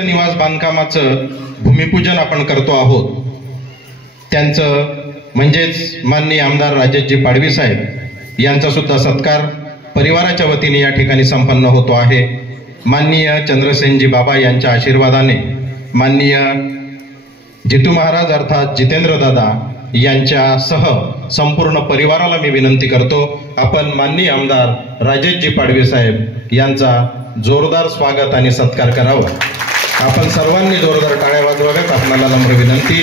निवास बांधकामाचं भूमिपूजन आपण करतो आहोत. त्यांचं म्हणजेच माननीय आमदार राजेशजी पाडवी साहेब यांचा सुद्धा सत्कार परिवाराच्या वतीने या ठिकाणी संपन्न होतो आहे. माननीय चंद्रसेनजी बाबा यांच्या आशीर्वादाने माननीय जितू महाराज अर्थात जितेंद्र दादा यांच्यासह संपूर्ण परिवाराला मी विनंती करतो, आपण माननीय आमदार राजेशजी पाडवी साहेब यांचा जोरदार स्वागत आणि सत्कार करावा. आपण सर्वांनी जोरदार टाळ्या वाजवाव्यात. आपणाला नम्र विनंती.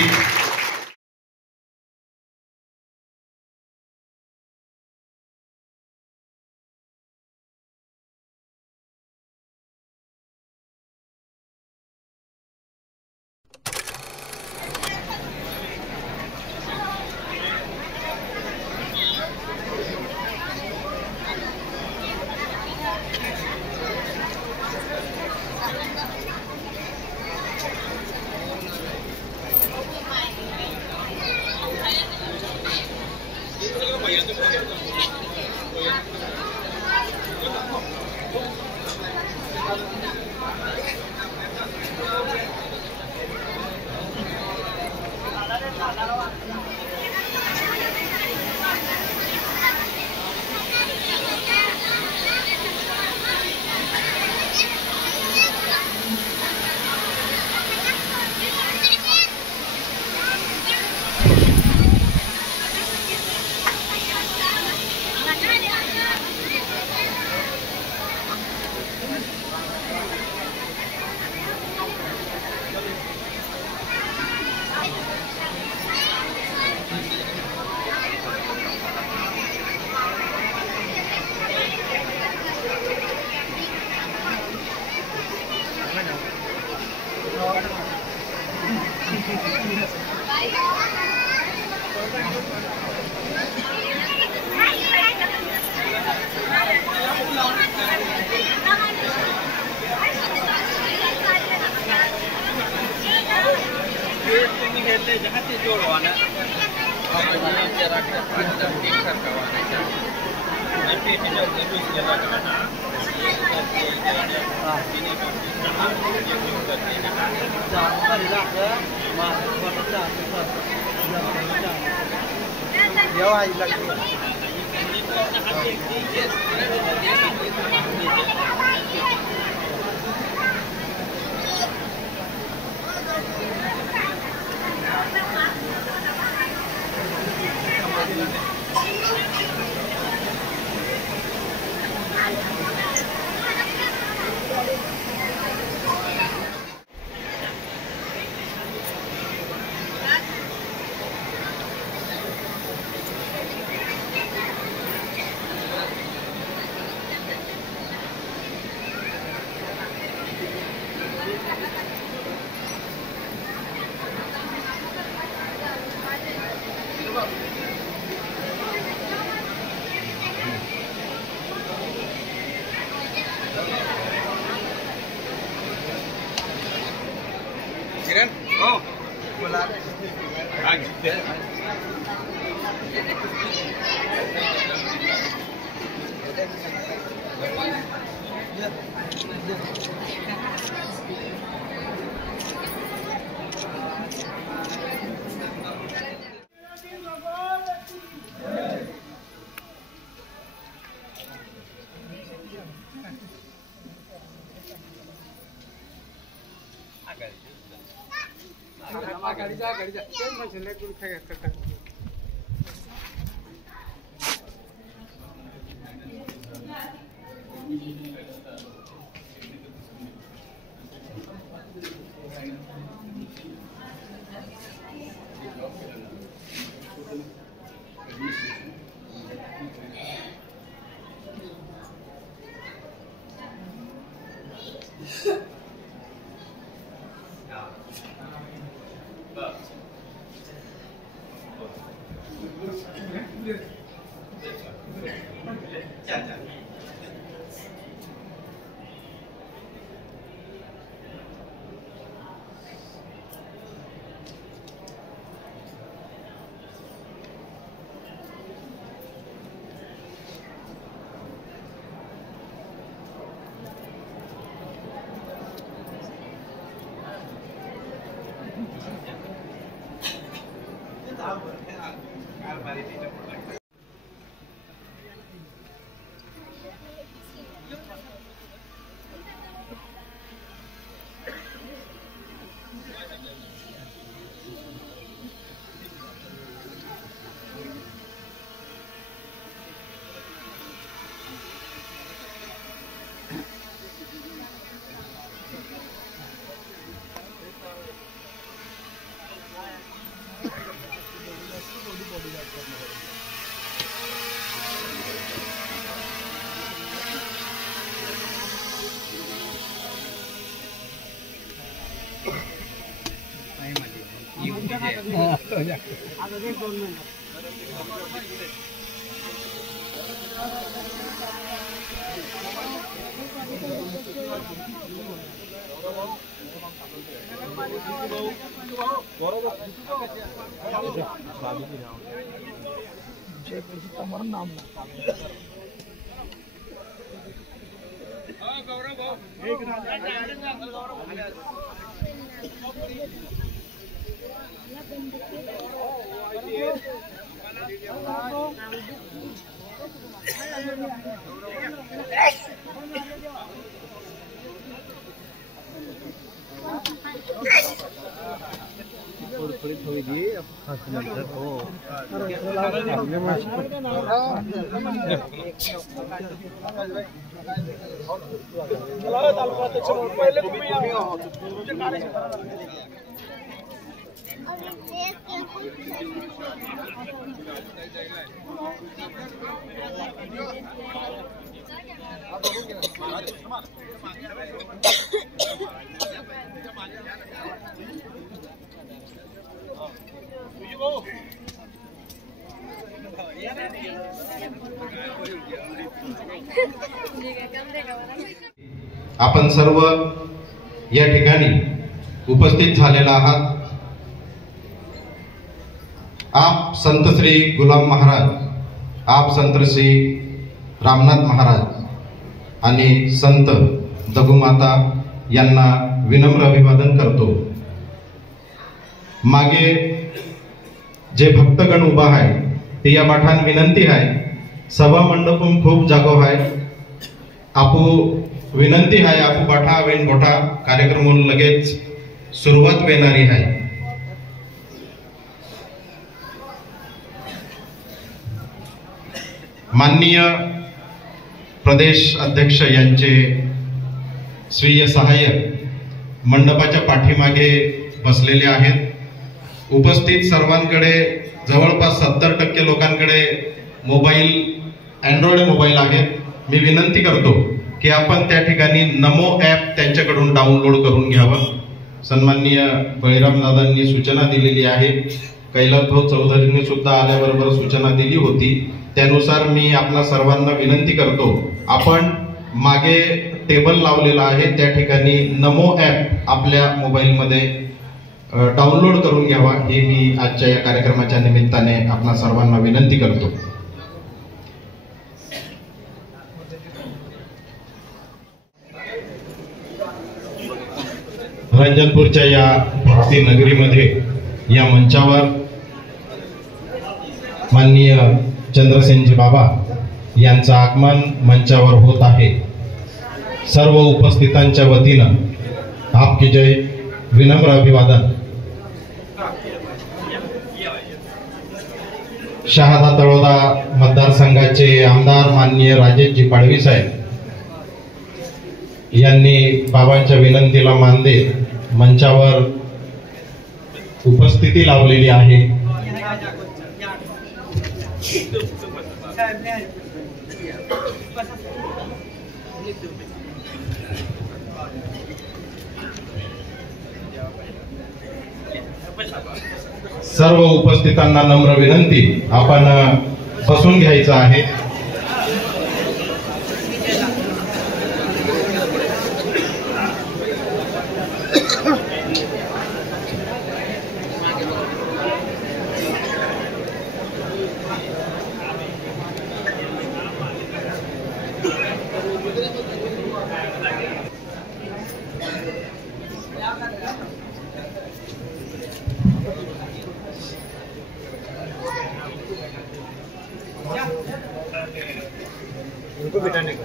थोड़ी दी आपण सर्व या ठिकाणी उपस्थित झालेला आहात। आप संत श्री गुलाम महाराज, आप संत श्री रामनाथ महाराज आणि संत दगुमाता यांना विनम्र अभिवादन करतो। मागे जे भक्तगण उभा आहे ते या पाठान विनंती आहे, सभा मंडपम खूप जागो आहे, आपू विनंती आहे आपू पाठा वेन मोठा कार्यक्रम लगेच सुरुवात वेणारी आहे। माननीय प्रदेश अध्यक्ष यांचे स्वीय सहाय्यक मंडपाच्या पाठीमागे बसलेले आहेत। उपस्थित सर्वांकडे जवळपास 70% लोकांकडे मोबाईल, अँड्रॉइड मोबाईल आहेत। मी विनंती करतो की आपण त्या ठिकाणी नमो ॲप त्यांच्याकडून डाउनलोड करून घ्यावं। सन्माननीय बळीराम दादांनी सूचना दिलेली आहे, कैलासभाऊ चौधरींनी सुद्धा आल्याबरोबर सूचना दिली होती, त्यानुसार मी आपल्या सर्वांना विनंती करतो, आपण मागे टेबल लावलेला आहे त्या ठिकाणी नमो ॲप आपल्या मोबाईलमध्ये डाउनलोड करून घ्यावा, हे मी आजच्या या कार्यक्रमाच्या निमित्ताने आपल्या सर्वांना विनंती करतो। रंजनपूरच्या या भक्ती नगरीमध्ये या मंचावर माननीय चंद्रसेनजी बाबा यांचं आगमन मंचावर होत आहे। सर्व उपस्थितांच्या वतीनं आपकी जय विनम्र अभिवादन। शहादा तळोदा मतदारसंघाचे आमदार माननीय राजेशजी पाडवी साहेब यांनी बाबांच्या विनंतीला मान देत मंचावर उपस्थिती लावलेली आहे। सर्व उपस्थितांना नम्र विनंती, आपण बसून घ्यायचं आहे। उनको बिठाने का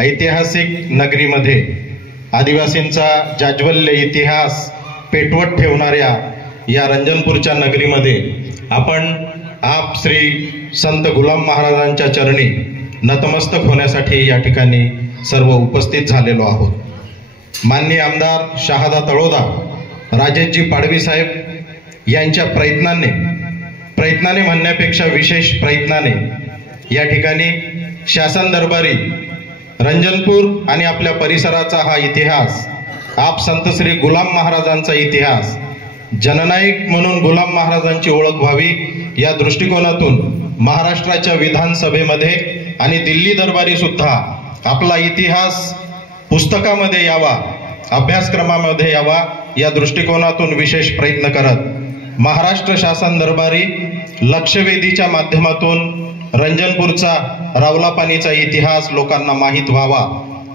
ऐतिहासिक नगरीमध्ये आदिवासींचा जाज्वल्य इतिहास पेटवत ठेवणाऱ्या या रंजनपूरच्या नगरीमध्ये आपण आप श्री संत गुलाम महाराजांच्या चरणी नतमस्तक होण्यासाठी या ठिकाणी सर्व उपस्थित झालेलो आहोत. माननीय आमदार शहादा तळोदा राजेशजी पाडवी साहेब यांच्या प्रयत्नाने म्हणण्यापेक्षा विशेष प्रयत्नाने या ठिकाणी शासन दरबारी रंजनपूर आणि आपल्या परिसराचा हा इतिहास, आप संत श्री गुलाम महाराजांचा इतिहास, जननायक म्हणून गुलाम महाराजांची ओळख व्हावी या दृष्टिकोनातून महाराष्ट्राच्या विधानसभेमध्ये आणि दिल्ली दरबारी सुद्धा आपला इतिहास पुस्तकामध्ये यावा, अभ्यासक्रमामध्ये यावा या दृष्टिकोनातून विशेष प्रयत्न करत महाराष्ट्र शासन दरबारी लक्षवेधीच्या माध्यमातून रंजनपूरचा रावलापानीचा इतिहास लोकांना माहीत व्हावा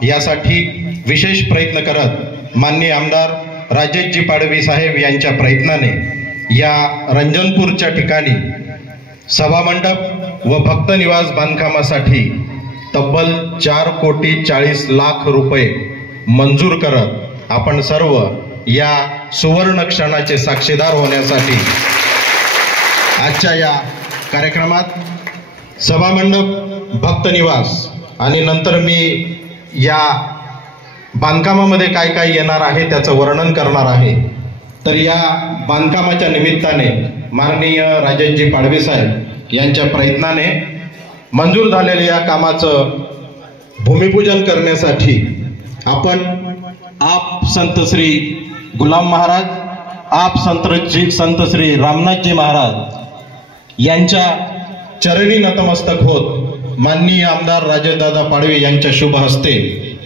यासाठी विशेष प्रयत्न करत माननीय आमदार राजेशजी पाडवी साहेब यांच्या प्रयत्नाने या रंजनपूरच्या ठिकाणी सभामंडप व भक्त निवास बांधकामासाठी तब्बल 4,40,00,000 रुपये मंजूर करत आपण सर्व या सुवर्ण क्षणाचे साक्षीदार होण्यासाठी आजच्या या कार्यक्रमात सभामंडप, भक्त निवास आणि नंतर मी या बांधकामामध्ये काय काय येणार आहे त्याचं वर्णन करणार आहे. तर या बांधकामाच्या निमित्ताने माननीय राजेशजी पाडवी साहेब यांच्या प्रयत्नाने मंजूर झालेल्या या कामाचं भूमिपूजन करण्यासाठी आपण आप संत श्री गुलाम महाराज, आप संत श्री रामनाथजी महाराज यांच्या चरणी नतमस्तक होत माननीय आमदार राजेशदादा पाडवी यांच्या शुभ हस्ते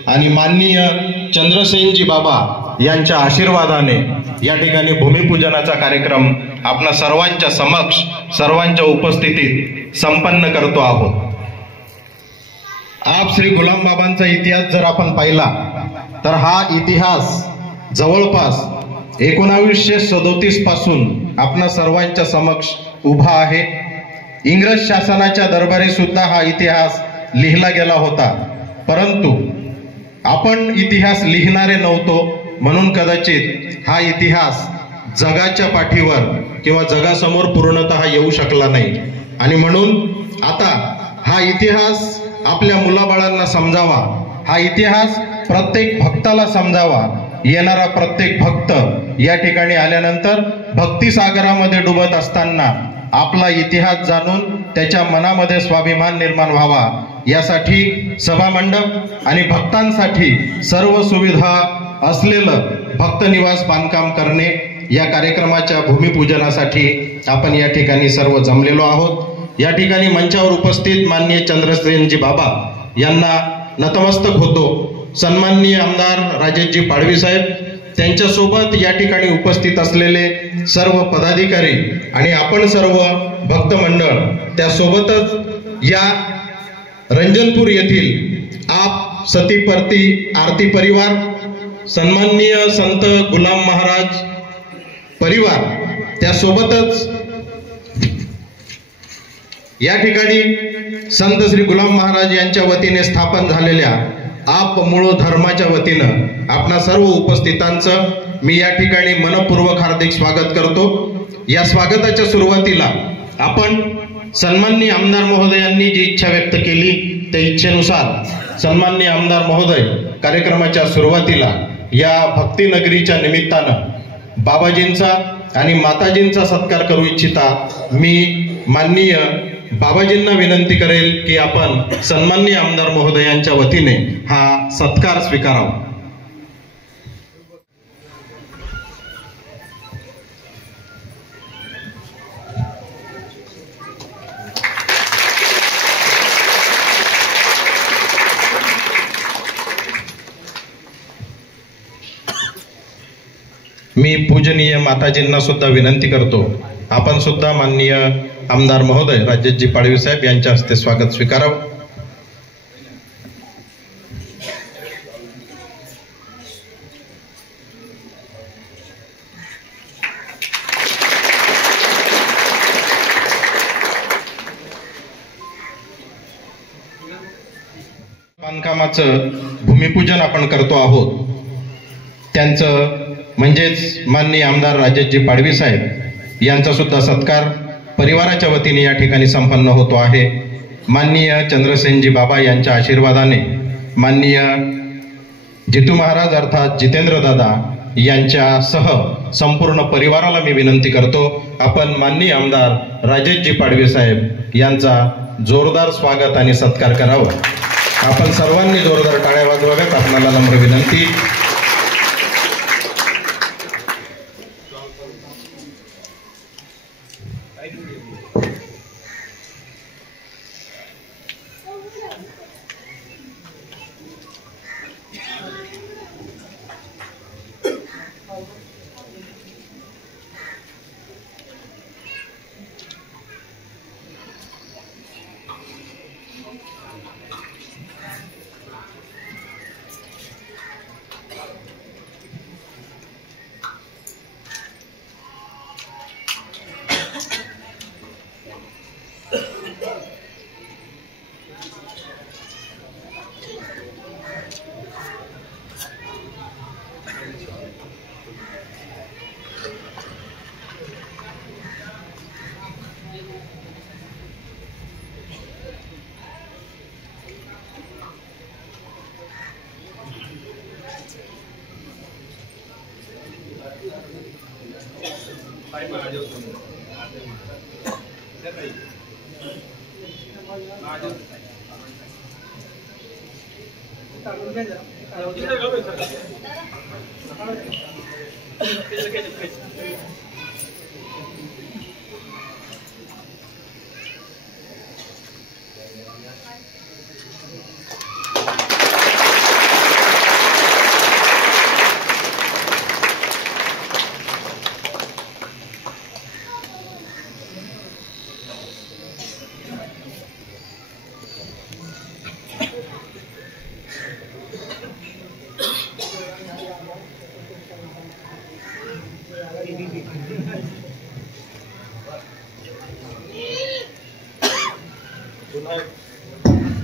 आणि माननीय चंद्रसेनजी बाबा यांच्या आशीर्वादाने या ठिकाणी भूमिपूजनाचा कार्यक्रम आपणा सर्वांच्या समक्ष, सर्वांच्या उपस्थितीत संपन्न करतो आहोत. आप श्री गुलाम बाबांचा इतिहास जर आपण पाहिला तर हा इतिहास जवळपास 1937 पासून आपणा सर्वांच्या समक्ष उभा आहे. इंग्रज शासनाच्या दरबारी सुद्धा हा इतिहास लिहिला गेला होता, परंतु आपण इतिहास लिहिणारे नव्हतो म्हणून कदाचित हा इतिहास जगाच्या पाठीवर किंवा जगासमोर पूर्णतः येऊ शकला नाही. आणि म्हणून आता हा इतिहास आपल्या मुलाबाळांना समजावा, हा इतिहास प्रत्येक भक्ताला समजावा. येणारा प्रत्येक भक्त या ठिकाणी आल्यानंतर भक्तिसागरामध्ये डुबत असताना आपला इतिहास जाणून त्याच्या मनामध्ये स्वाभिमान निर्माण व्हावा यासाठी सभामंडप आणि भक्तांसाठी सर्व सुविधा असलेलं भक्त निवास बांधकाम करणे या कार्यक्रमाच्या भूमिपूजनासाठी आपण या ठिकाणी सर्व जमलेलो आहोत. या ठिकाणी मंचावर उपस्थित माननीय चंद्रसेनजी बाबा यांना नतमस्तक होतो. सन्माननीय आमदार राजेशजी पाडवी साहेब, त्यांच्यासोबत या ठिकाणी उपस्थित असलेले सर्व पदाधिकारी आणि आपण सर्व भक्त मंडळ, त्यासोबतच या रंजनपूर येथील आप सतीपर्ती आरती परिवार, सन्माननीय संत गुलाम महाराज परिवार, त्यासोबतच या ठिकाणी संत श्री गुलाम महाराज यांच्या वतीने स्थापन झालेल्या आप मूळ धर्माच्या वतीनं आपणा सर्व उपस्थितांचं मी या ठिकाणी मनपूर्वक हार्दिक स्वागत करतो. या स्वागताच्या सुरुवातीला आपण सन्माननीय आमदार महोदयांनी जी इच्छा व्यक्त केली त्या इच्छेनुसार सन्माननीय आमदार महोदय कार्यक्रमाच्या सुरुवातीला या भक्तिनगरीच्या निमित्तानं बाबाजींचा आणि माताजींचा सत्कार करू इच्छिता. मी माननीय बाबाजींना विनंती करेल की आपण सन्माननीय आमदार महोदयांच्या वतीने हा सत्कार स्वीकारावा. मी पूजनीय माताजींना सुद्धा विनंती करतो, आपण सुद्धा माननीय आमदार महोदय राजेशजी पाडवी साहेब यांच्या हस्ते स्वागत स्वीकारावं. बांधकामाचं भूमिपूजन आपण करतो आहोत. त्यांचं म्हणजेच माननीय आमदार राजेशजी पाडवी साहेब यांचा सुद्धा सत्कार परिवाराच्या वतीने या ठिकाणी संपन्न होतो आहे। माननीय चंद्रसेनजी बाबा यांच्या आशीर्वादाने माननीय जितू महाराज अर्थात जितेंद्र दादा यांच्यासह संपूर्ण परिवाराला मी विनंती करतो, आपण माननीय आमदार राजेशजी पाडवी साहेब यांचा जोरदार स्वागत आणि सत्कार करावा। आपण सर्वांनी जोरदार टाळ्या वाजवाव्यात, आपल्याला नम्र विनंती।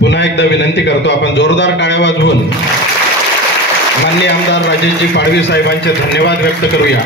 पुन्हा एकदा विनंती करतो, आपण जोरदार टाळ्या वाजवून माननीय आमदार राजेशजी पाडवी साहेबांचे धन्यवाद व्यक्त करूया।